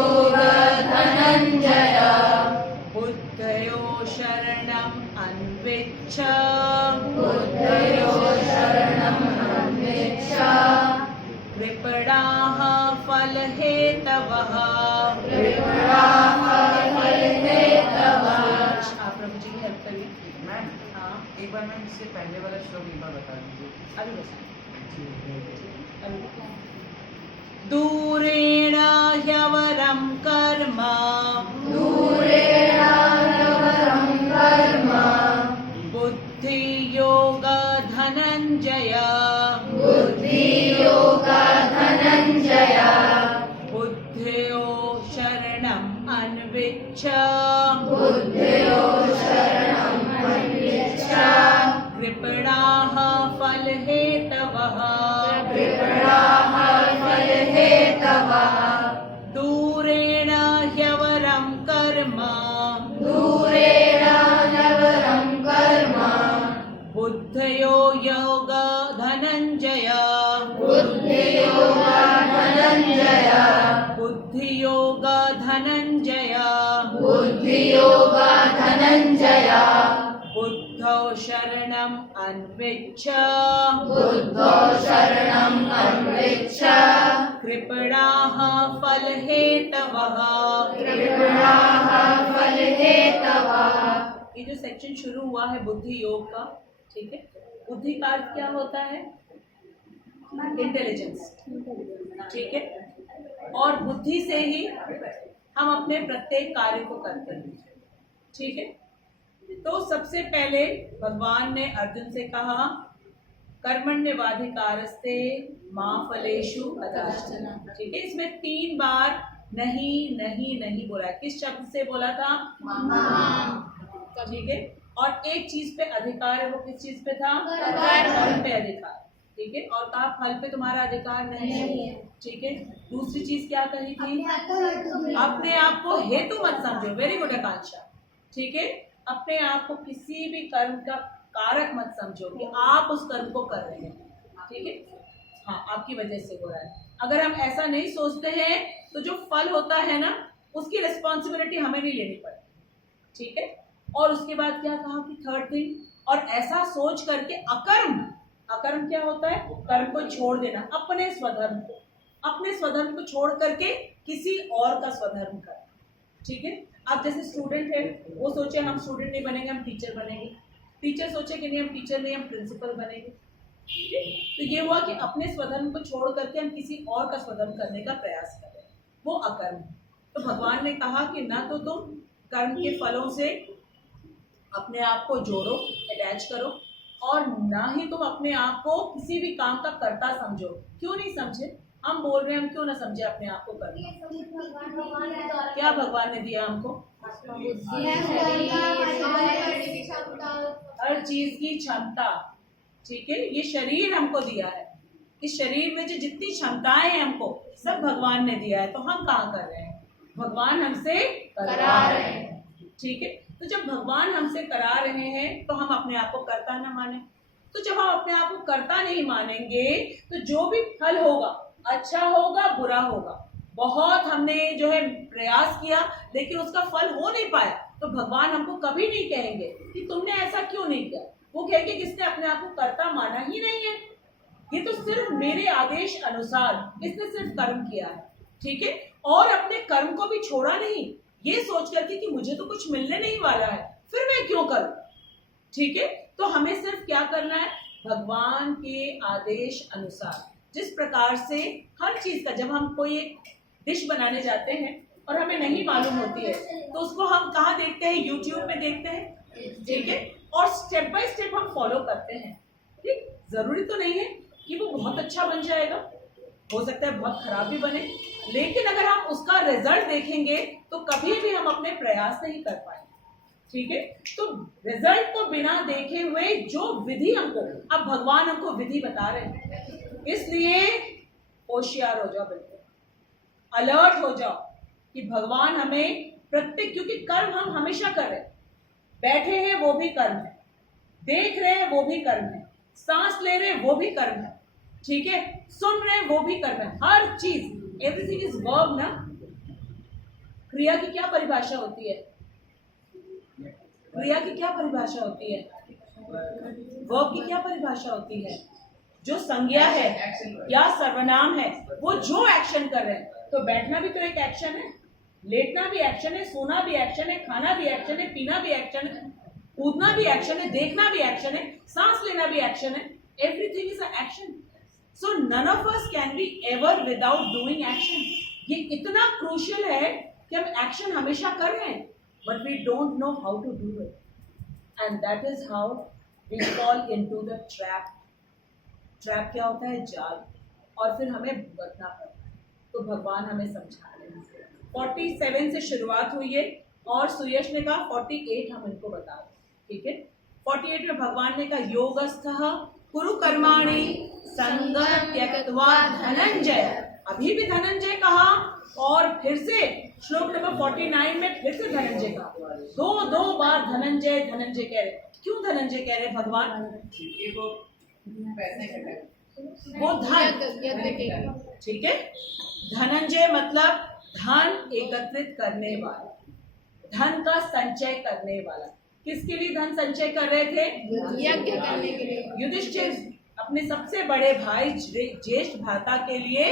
योग धनंजय बुद्धयो शरणम् अन्विच्छ बुद्धयो शरणम् अन्विच्छ कृपणाः फलहेतवः कृपणाः फलहेतवः। आप प्रभु जी की हेल्प करिए। मैम हाँ एक बार मैम इससे पहले वाला श्लोक एक बार बता दीजिए। अभी बस दूरेण ह्यवरं कर्म दूरेण ह्यवरं कर्म बुद्धियोग धनञ्जय बुद्धियोग धनंजय बुद्धयो शरणम् अन्विच्छ बुद्धयो शरणम् अन्विच्छ कृपणाः फलहेतवः कृपणाः फलहेतवः। दूरेण ह्यवरं कर्म दूरेण ह्यवरं कर्म बुद्धयो योग धनञ्जय बुद्धियोग धनंजय बुद्धियोग धनञ्जय बुद्धियोग धनंजय बुद्धौ शरणम् अन्विच्छ बुद्धो शरणम् अन्विच्छ कृपणाः फलहेतवः। कृपणाः फलहेतवः। ये जो सेक्शन शुरू हुआ है बुद्धि योग का, ठीक है, बुद्धि का अर्थ क्या होता है? इंटेलिजेंस, ठीक है, और बुद्धि से ही हम अपने प्रत्येक कार्य को करते हैं, ठीक है। तो सबसे पहले भगवान ने अर्जुन से कहा कर्मण्यवाधिकारस्ते मां फलेषु कदाचन, ठीक है। इसमें 3 बार नहीं नहीं नहीं बोला है। किस शब्द से बोला था? ठीक है। और एक चीज पे अधिकार है, वो किस चीज पे था? फल पे अधिकार, ठीक है। और कहा फल पे तुम्हारा अधिकार नहीं है, ठीक है। दूसरी चीज क्या कही थी? अपने आप को हेतु मत समझो। वेरी गुड आकांक्षा, ठीक है। अपने आप को किसी भी कर्म का कारक मत समझो कि आप उस कर्म को कर रहे हैं, ठीक है। हाँ, आपकी वजह से हो रहा है। अगर हम ऐसा नहीं सोचते हैं तो जो फल होता है ना, उसकी रिस्पॉन्सिबिलिटी हमें नहीं लेनी पड़ती, ठीक है। और उसके बाद क्या कहा कि थर्ड थिंग, और ऐसा सोच करके अकर्म, अकर्म क्या होता है? कर्म को छोड़ देना, अपने स्वधर्म को, अपने स्वधर्म को छोड़ करके किसी और का स्वधर्म करना, ठीक है। आप जैसे स्टूडेंट है, वो सोचे हम स्टूडेंट नहीं बनेंगे, हम टीचर बनेंगे। टीचर सोचे कि नहीं हम टीचर नहीं, हम प्रिंसिपल बनेंगे, ठीक है। तो ये हुआ कि अपने स्वधर्म को छोड़ करके हम किसी और का स्वधर्म करने का प्रयास कर रहे हैं, वो अकर्म है। तो भगवान ने कहा कि ना तो तुम कर्म के फलों से अपने आप को जोड़ो, अटैच करो, और ना ही तुम अपने आप को किसी भी काम का कर्ता समझो। क्यों नहीं समझे? हम बोल रहे हैं, हम क्यों ना समझे अपने आप को करना? क्या भगवान ने दिया हमको? हर चीज की क्षमता, ठीक है। ये शरीर हमको दिया है, इस शरीर में जो जितनी क्षमताएं हैं हमको सब भगवान ने दिया है। तो हम कहाँ कर रहे हैं? भगवान हमसे करा रहे हैं, ठीक है। तो जब भगवान हमसे करा रहे हैं तो हम अपने आप को कर्ता ना माने। तो जब हम अपने आप को कर्ता नहीं मानेंगे तो जो भी फल होगा, अच्छा होगा बुरा होगा, बहुत हमने जो है प्रयास किया लेकिन उसका फल हो नहीं पाया, तो भगवान हमको कभी नहीं कहेंगे कि तुमने ऐसा क्यों नहीं किया। वो कहेंगे किसने अपने आप को कर्ता माना ही नहीं है, ये तो सिर्फ मेरे आदेश अनुसार इसने सिर्फ कर्म किया है, ठीक है। और अपने कर्म को भी छोड़ा नहीं, ये सोच करके कि मुझे तो कुछ मिलने नहीं वाला है, फिर मैं क्यों करूं, ठीक है। तो हमें सिर्फ क्या करना है? भगवान के आदेश अनुसार, जिस प्रकार से हर चीज का, जब हम कोई एक डिश बनाने जाते हैं और हमें नहीं मालूम होती है तो उसको हम कहाँ देखते हैं? यूट्यूब में देखते हैं, ठीक है। और स्टेप बाय स्टेप हम फॉलो करते हैं, ठीक। जरूरी तो नहीं है कि वो बहुत अच्छा बन जाएगा, हो सकता है बहुत खराब भी बने, लेकिन अगर हम उसका रिजल्ट देखेंगे तो कभी भी हम अपने प्रयास नहीं कर पाएंगे, ठीक है। तो रिजल्ट को बिना देखे हुए जो विधि हमको, अब भगवान हमको विधि बता रहे हैं, इसलिए होशियार हो जाओ, बिल्कुल अलर्ट हो जाओ कि भगवान हमें प्रत्येक, क्योंकि कर्म हम हमेशा कर रहे हैं, बैठे हैं वो भी कर्म है, देख रहे हैं वो भी कर्म है, सांस ले रहे हैं वो भी कर्म है, ठीक है, सुन रहे हैं वो भी कर्म है, हर चीज, एवरीथिंग इज वर्ब ना, क्रिया की क्या परिभाषा होती है? क्रिया की क्या परिभाषा होती है? वर्ब की क्या परिभाषा होती है? जो संज्ञा है या सर्वनाम है, वो जो एक्शन कर रहे हैं। तो बैठना भी तो एक एक्शन है, लेटना भी एक्शन है, सोना भी एक्शन है, खाना भी एक्शन है, पीना भी एक्शन है, कूदना भी एक्शन है, देखना भी एक्शन है, सांस लेना भी एक्शन है। Everything is a action. So none of us can be ever without doing action. ये इतना क्रूशियल है कि हम एक्शन हमेशा कर रहे हैं, but we don't know how to do it, and that is how we fall into the trap. Trap क्या होता है? जाल। और फिर हमें भुगतना पड़ता है। तो भगवान हमें समझा रहे हैं। 47 से शुरुआत हुई है और सुयश ने कहा 48 हम इनको बता दें, ठीक है। 48 में भगवान ने कहा योगस्थः कुरु कर्माणि संगं त्यक्त्वा धनंजय। अभी भी धनंजय कहा और फिर से श्लोक नंबर 49 में फिर से धनंजय कहा। दो बार धनंजय धनंजय कह रहे। क्यों धनंजय कह रहे भगवान? वो धन, ठीक है। धनंजय मतलब धन एकत्रित करने वाला, धन का संचय करने वाला। किसके लिए धन संचय कर रहे थे? यज्ञ करने के लिए। युधिष्ठिर अपने सबसे बड़े भाई ज्येष्ठ भ्राता के लिए,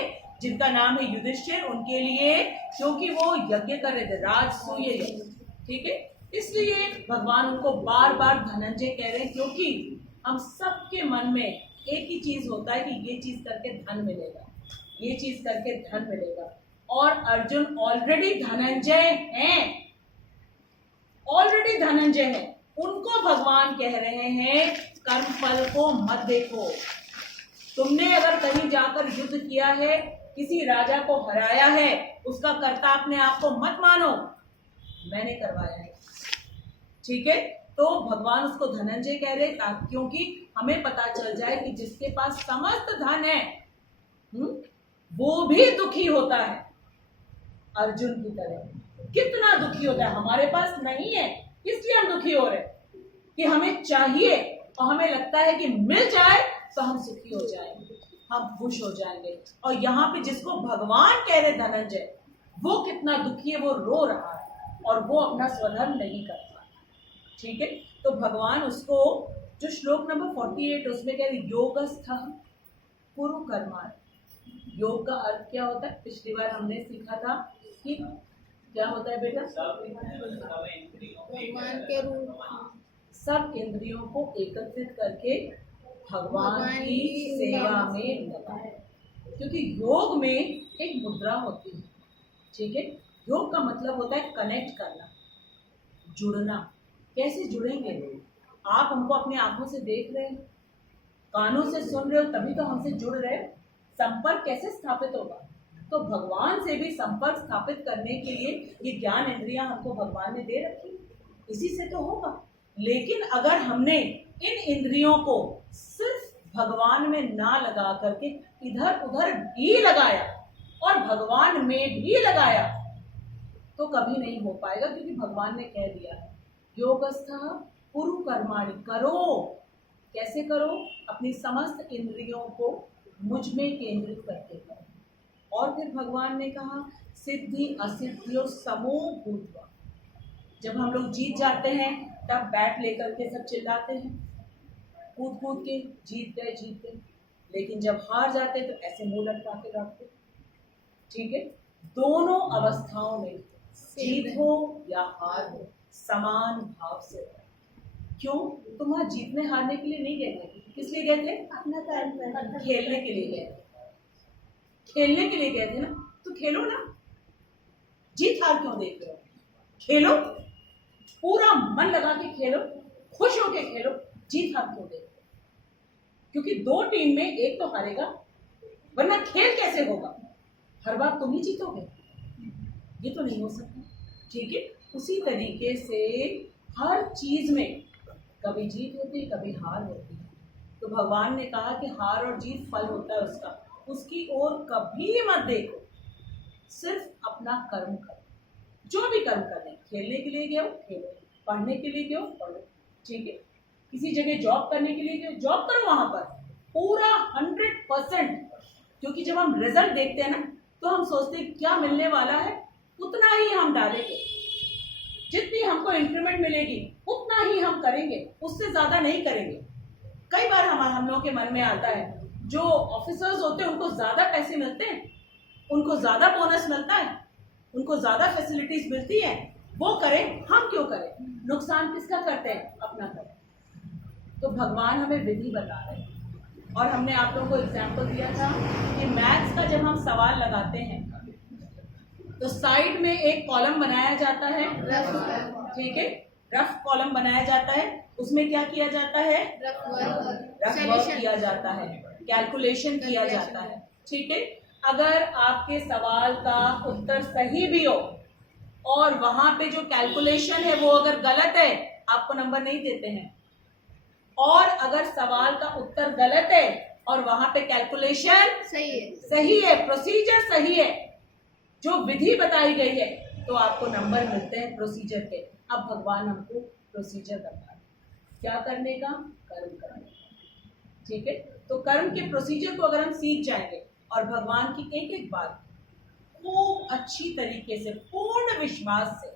जिनका नाम है युधिष्ठिर, उनके लिए, क्योंकि वो यज्ञ कर रहे थे, राजसूय यज्ञ, ठीक है। इसलिए भगवान उनको बार बार धनंजय कह रहे हैं, क्योंकि हम सबके मन में एक ही चीज होता है कि ये चीज करके धन मिलेगा, ये चीज करके धन मिलेगा। और अर्जुन ऑलरेडी धनंजय हैं, ऑलरेडी धनंजय हैं। उनको भगवान कह रहे हैं कर्म फल को मत देखो। तुमने अगर कहीं जाकर युद्ध किया है, किसी राजा को हराया है, उसका कर्ता अपने आप को मत मानो, मैंने करवाया है, ठीक है। तो भगवान उसको धनंजय कह रहे, क्योंकि हमें पता चल जाए कि जिसके पास समस्त धन है वो भी दुखी होता है, अर्जुन की तरह। कितना दुखी होता है। हमारे पास नहीं है इसलिए हम दुखी हो रहे कि हमें चाहिए और हमें लगता है कि मिल जाए तो हम सुखी हो जाएंगे, हम खुश हो जाएंगे। और यहाँ पे जिसको भगवान कह रहे धनंजय, वो कितना दुखी है, वो रो रहा है और वो अपना स्वधर्म नहीं कर पा रहा, ठीक है। तो भगवान उसको, जो श्लोक नंबर 48 उसमें कह रहे योगस्थः कुरु कर्माणि। योग का अर्थ क्या होता है? पिछली बार हमने सीखा था कि क्या होता है बेटा? भगवान के रूप, सब इंद्रियों को एकत्रित करके भगवान की सेवा में लगाए। क्योंकि योग में एक मुद्रा होती है, ठीक है। योग का मतलब होता है कनेक्ट करना, जुड़ना। कैसे जुड़ेंगे? आप हमको अपनी आंखों से देख रहे हैं, कानों से सुन रहे हो, तभी तो हमसे जुड़ रहे हो। संपर्क कैसे स्थापित होगा? तो भगवान से भी संपर्क स्थापित करने के लिए ये ज्ञान इंद्रियां हमको भगवान ने दे रखी, इसी से तो होगा। लेकिन अगर हमने इन इंद्रियों को सिर्फ भगवान में ना लगा करके इधर उधर भी लगाया और भगवान में भी लगाया, तो कभी नहीं हो पाएगा। क्योंकि भगवान ने कह दिया है योगस्थः कुरु कर्माणि। करो, कैसे करो? अपनी समस्त इंद्रियों को मुझ में केंद्रित करके करो। और फिर भगवान ने कहा सिद्धि असिद्धियों समो भूत्वा। जब हम लोग जीत जाते हैं तब बैट लेकर के सब चिल्लाते हैं, कूद कूद के जीत गए जीत गए। लेकिन जब हार जाते तो ऐसे मुंह लटका के रखते, ठीक है। दोनों अवस्थाओं में, जीत हो या हार हो, समान भाव से रहो। क्यों? तुम वहां जीतने हारने के लिए नहीं गए थे। किस लिए गए थे? अपना कर्म खेलने के लिए गए थे, खेलने के लिए गए थे ना। तो खेलो ना, जीत हार क्यों देख रहे हो? खेलो, पूरा मन लगा के खेलो, खुश होके खेलो। जीत हार क्यों देख रहे हो? क्योंकि दो टीम में एक तो हारेगा, वरना खेल कैसे होगा? हर बार तुम ही जीतोगे, ये तो नहीं हो सकता, ठीक है। उसी तरीके से हर चीज में कभी जीत होती है, कभी हार होती है। तो भगवान ने कहा कि हार और जीत फल होता है उसका, उसकी ओर कभी मत देखो, सिर्फ अपना कर्म करो। जो भी कर्म करने, खेलने के लिए गए हो खेलो, पढ़ने के लिए गए हो पढ़ो, ठीक है। किसी जगह जॉब करने के लिए गए हो, जॉब करो वहां पर पूरा 100%। क्योंकि जब हम रिजल्ट देखते हैं ना, तो हम सोचते हैं क्या मिलने वाला है, उतना ही हम डालेंगे, जितनी हमको इंक्रीमेंट मिलेगी उतना ही हम करेंगे, उससे ज्यादा नहीं करेंगे। कई बार हम लोगों के मन में आता है जो ऑफिसर्स होते हैं उनको ज्यादा पैसे मिलते हैं, उनको ज्यादा बोनस मिलता है, उनको ज्यादा फैसिलिटीज मिलती है, वो करें, हम क्यों करें? नुकसान किसका करते हैं? अपना करें। तो भगवान हमें विधि बता रहे हैं। और हमने आप लोगों को एग्जाम्पल दिया था कि मैथ्स का जब हम सवाल लगाते हैं तो साइड में एक कॉलम बनाया जाता है, ठीक है, रफ कॉलम बनाया जाता है, उसमें क्या किया जाता है? रफ वर्क किया जाता है, कैलकुलेशन किया जाता है, ठीक है। अगर आपके सवाल का उत्तर सही भी हो और वहां पे जो कैलकुलेशन है वो अगर गलत है, आपको नंबर नहीं देते हैं। और अगर सवाल का उत्तर गलत है और वहां पे कैलकुलेशन सही है, प्रोसीजर सही है, जो विधि बताई गई है, तो आपको नंबर मिलते हैं प्रोसीजर के। अब भगवान हमको प्रोसीजर बता रहे, क्या करने का? कर्म करने का, ठीक है। तो कर्म के प्रोसीजर को अगर हम सीख जाएंगे और भगवान की एक एक बात खूब अच्छी तरीके से, पूर्ण विश्वास से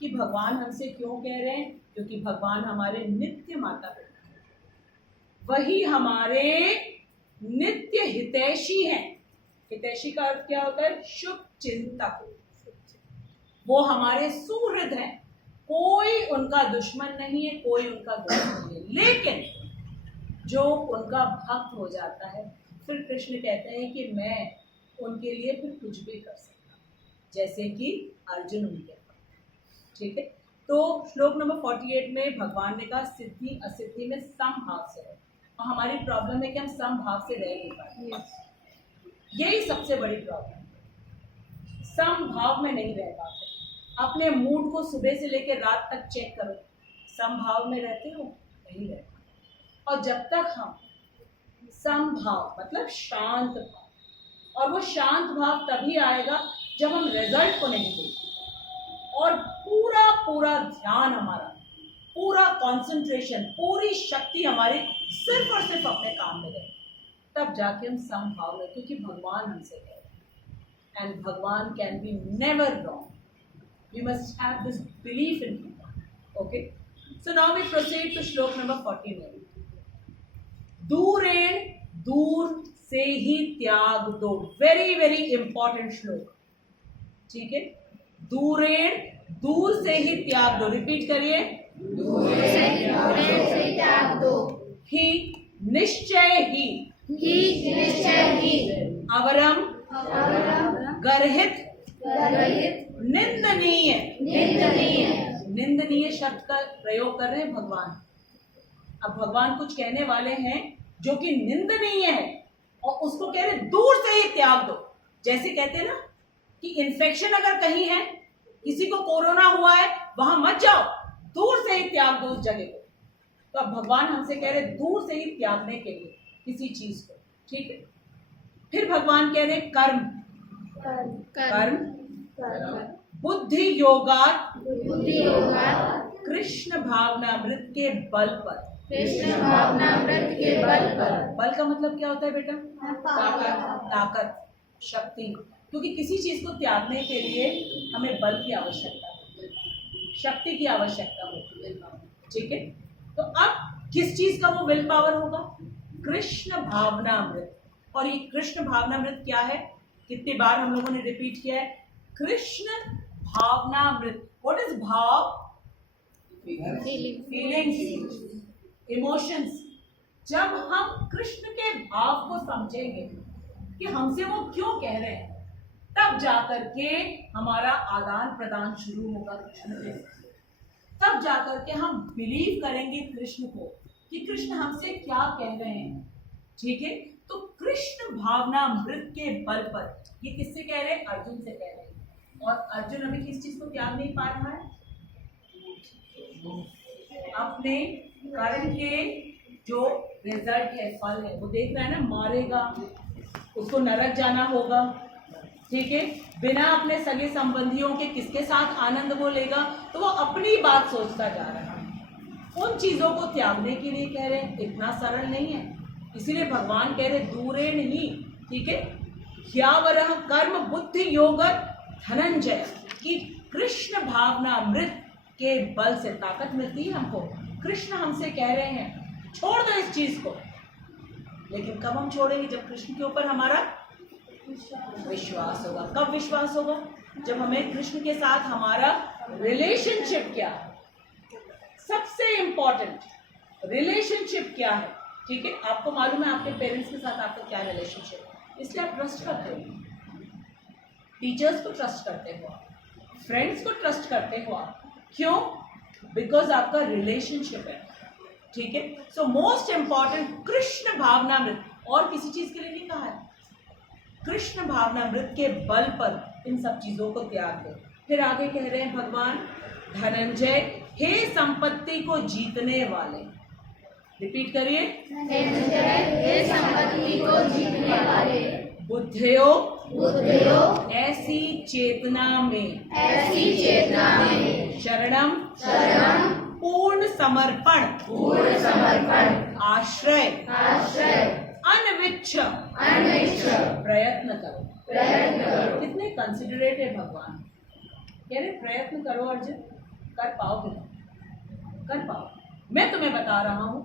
कि भगवान हमसे क्यों कह रहे हैं, क्योंकि भगवान हमारे नित्य माता पिता हैं, वही हमारे नित्य हितैषी हैं। हितैषी का अर्थ क्या होता है? शुभ चिंतक। वो हमारे सुहृद हैं, कोई उनका दुश्मन नहीं है, कोई उनका दोस्त नहीं है। लेकिन जो उनका भक्त हो जाता है, फिर कृष्ण कहते हैं कि मैं उनके लिए फिर कुछ भी कर सकता हूँ, जैसे कि अर्जुन उनके भक्त, ठीक है। तो श्लोक नंबर 48 में भगवान ने कहा सिद्धि असिद्धि में समभाव से रहे, और हमारी प्रॉब्लम है कि हम समभाव से रह नहीं पाते। यही सबसे बड़ी प्रॉब्लम है, समभाव में नहीं रह पाते। अपने मूड को सुबह से लेकर रात तक चेक करो, समभाव में रहते हो? नहीं रहते। और जब तक हम समभाव मतलब शांत भाव, और वो शांत भाव तभी आएगा जब हम रिजल्ट को नहीं देखें और पूरा पूरा ध्यान हमारा, पूरा कंसंट्रेशन, पूरी शक्ति हमारी सिर्फ और सिर्फ अपने काम में रहे, तब जाके हम समभाव में, क्योंकि भगवान हमसे कह रहे हैं एंड भगवान can be never wrong. We must have this belief in him. Okay. So now we proceed to श्लोक नंबर 49. दूरेण दूर से ही त्याग दो। वेरी वेरी इंपॉर्टेंट श्लोक, ठीक है। दूरेण दूर से ही त्याग दो। रिपीट करिए। दूर से त्याग दो। ही निश्चय ही अवरम गर्हित निंदनीय। निंदनीय शब्द का प्रयोग कर रहे हैं भगवान। अब भगवान कुछ कहने वाले हैं जो कि निंदनीय है और उसको कह रहे दूर से ही त्याग दो। जैसे कहते हैं ना कि इन्फेक्शन अगर कहीं है, किसी को कोरोना हुआ है, वहां मत जाओ, दूर से ही त्याग दो उस जगह को। तो अब भगवान हमसे कह रहे दूर से ही त्यागने के लिए किसी चीज को, ठीक है। फिर भगवान कह रहे कर्म बुद्धि योगात कृष्ण भावनामृत के बल पर। बल का मतलब क्या होता है बेटा? ताकत, शक्ति। क्योंकि किसी चीज को त्यागने के लिए हमें बल की आवश्यकता होती है, शक्ति की आवश्यकता होती है, ठीक है। तो अब किस चीज का वो विल पावर होगा? कृष्ण भावनामृत। और ये कृष्ण भावनामृत क्या है? कितनी बार हम लोगों ने रिपीट किया है? कृष्ण भावनामृत। व्हाट इज भाव? Feelings, emotions. जब हम कृष्ण के भाव को समझेंगे कि हमसे वो क्यों कह रहे हैं, तब जाकर के हमारा आदान प्रदान शुरू होगा कृष्ण के। तब जाकर के हम बिलीव करेंगे कृष्ण को कि कृष्ण हमसे क्या कह रहे हैं, ठीक है। तो कृष्ण भावनामृत के बल पर, ये किससे कह रहे हैं? अर्जुन से कह रहे हैं। और अर्जुन अभी किस चीज को त्याग नहीं पा रहा है? अपने कर्म के जो रिजल्ट है, फल है, वो देख रहा है ना, मारेगा, उसको नरक जाना होगा, ठीक है। बिना अपने सगे संबंधियों के किसके साथ आनंद वो लेगा, तो वो अपनी बात सोचता जा रहा है। उन चीजों को त्यागने के लिए कह रहे हैं, इतना सरल नहीं है। इसीलिए भगवान कह रहे दूरेण ही, ठीक है। ह्यावरः कर्म बुद्धि योग धनंजय। कि कृष्ण भावनामृत के बल से ताकत मिलती है हमको। कृष्ण हमसे कह रहे हैं छोड़ दो इस चीज को, लेकिन कब हम छोड़ेंगे? जब कृष्ण के ऊपर हमारा विश्वास होगा। कब विश्वास होगा? जब हमें कृष्ण के साथ हमारा रिलेशनशिप क्या है, सबसे इंपॉर्टेंट रिलेशनशिप क्या है। ठीक है, आपको मालूम है आपके पेरेंट्स के साथ आपका क्या रिलेशनशिप है, इसलिए आप ट्रस्ट करते हो। टीचर्स को ट्रस्ट करते हो, फ्रेंड्स को ट्रस्ट करते हो आप। क्यों? बिकॉज आपका रिलेशनशिप है। ठीक है, सो मोस्ट इंपॉर्टेंट कृष्ण भावनामृत, और किसी चीज के लिए नहीं कहा है। कृष्ण भावनामृत के बल पर इन सब चीजों को त्याग दो। फिर आगे कह रहे हैं भगवान, धनंजय हे संपत्ति को जीतने वाले, रिपीट करिए, हे संपत्ति को जीतने वाले, बुद्धयो बुद्धयो ऐसी चेतना में शरणम पूर्ण समर्पण आश्रय अनविच्छ प्रयत्न करो। कितने कंसिडरेट है भगवान, कह रहे प्रयत्न करो अर्जुन, कर पाओगे, कर पाओ। मैं तुम्हें बता रहा हूं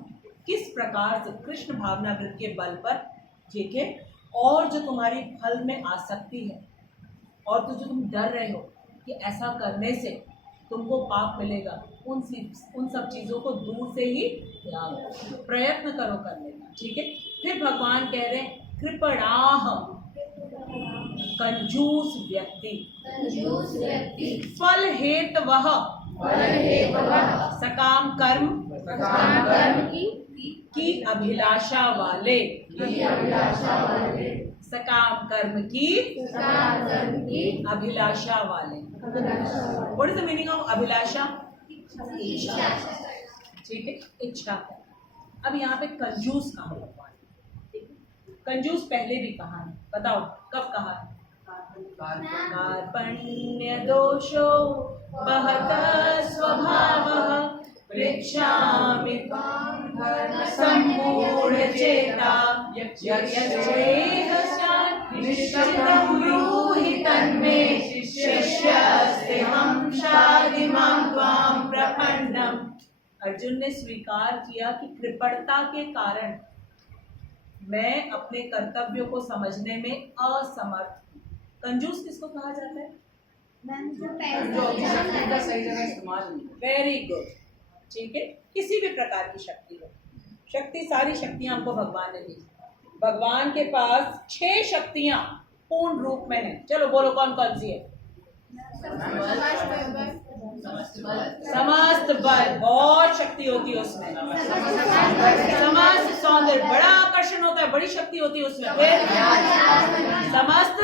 किस प्रकार से कृष्ण भावनामृत के बल पर, ठीक है, और जो तुम्हारी फल में आसक्ति है, और तो जो तुम डर रहे हो कि ऐसा करने से तुमको पाप मिलेगा, उन सब चीजों को दूर से ही त्याग, प्रयत्न करो करने का। ठीक है, फिर भगवान कह रहे हैं कृपणाह कंजूस व्यक्ति फल हेतवः सकाम कर्म की अभिलाषा वाले, सकाम कर्म की अभिलाषा वाले। What is the meaning of अभिलाषा? ठीक है, इच्छा। अब यहाँ पे कंजूस कहा भगवान, कंजूस पहले भी कहा है, बताओ कब कहा है? कार्पण्य दोषो बहतः स्वभावः पृच्छामि सम्मूढचेता यच्चेह स्यात् निश्चितं ब्रूहि तन्मे शिष्यस्तेऽहं शाधिमां त्वां प्रपन्नम्। अर्जुन ने स्वीकार किया कि कृपणता के कारण मैं अपने कर्तव्यों को समझने में असमर्थ हूँ। कंजूस किसको कहा जाता है? जो अपनी शक्ति का सही जगह इस्तेमाल नहीं। Very good. ठीक है, किसी भी प्रकार की शक्ति हो, शक्ति, सारी शक्तियां हमको भगवान ने दी। भगवान के पास 6 शक्तियां पूर्ण रूप में है। चलो बोलो कौन कौन सी है? समस्त बल, बहुत शक्ति होती है उसमें। समस्त सौंदर्य, बड़ा आकर्षण होता है, बड़ी शक्ति होती है उसमें। फिर समस्त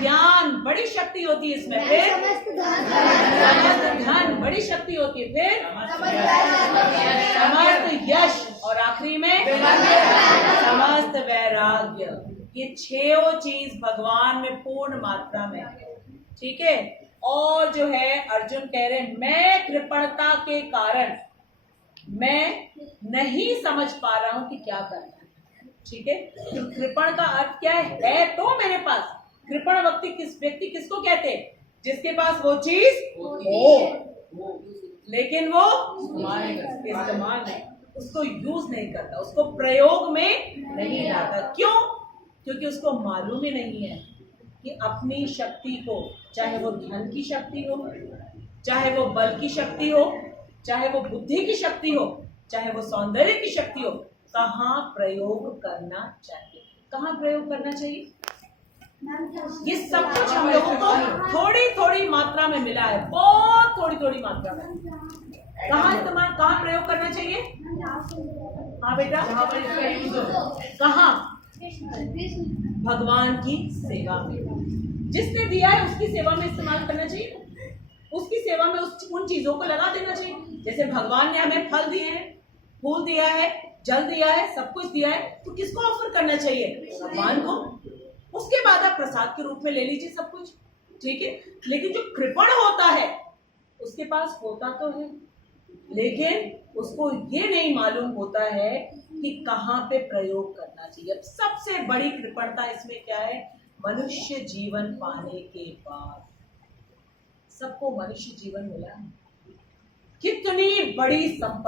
ज्ञान, बड़ी शक्ति होती है इसमें। फिर समस्त धन, बड़ी शक्ति होती है। फिर समस्त यश, और आखिरी में समस्त वैराग्य। ये 6 चीज भगवान में पूर्ण मात्रा में है। ठीक है, और जो है अर्जुन कह रहे हैं मैं कृपणता के कारण मैं नहीं समझ पा रहा हूं कि क्या करना है। ठीक है, तो कृपण का अर्थ क्या है? तो मेरे पास कृपण व्यक्ति किसको कहते हैं? जिसके पास वो चीज हो लेकिन वो इस्तेमाल नहीं, उसको यूज नहीं करता, उसको प्रयोग में नहीं लाता। क्यों? क्योंकि उसको मालूम ही नहीं है कि अपनी शक्ति को, चाहे वो धन की शक्ति हो, चाहे वो बल की शक्ति हो, चाहे वो बुद्धि की शक्ति हो, चाहे वो सौंदर्य की शक्ति हो, कहाँ प्रयोग करना चाहिए, कहाँ प्रयोग करना चाहिए। ये सब कुछ हम लोगों को थोड़ी थोड़ी मात्रा में मिला है, बहुत थोड़ी थोड़ी मात्रा में। कहाँ इस्तेमाल, कहाँ प्रयोग करना चाहिए? हाँ बेटा, कहाँ? भगवान की सेवा में। जिसने दिया है उसकी सेवा में इस्तेमाल करना चाहिए, उसकी सेवा में उन चीजों को लगा देना चाहिए। जैसे भगवान ने हमें फल दिए हैं, फूल दिया है, जल दिया है, सब कुछ दिया है, तो किसको ऑफर करना चाहिए? भगवान को। उसके बाद आप प्रसाद के रूप में ले लीजिए सब कुछ। ठीक है, लेकिन जो कृपण होता है उसके पास होता तो है, लेकिन उसको ये नहीं मालूम होता है कि कहाँ पे प्रयोग करना चाहिए। सबसे बड़ी कृपणता इसमें क्या है? मनुष्य जीवन पाने के बाद सबको मनुष्य जीवन मिला है। कितनी बड़ी संपत्ति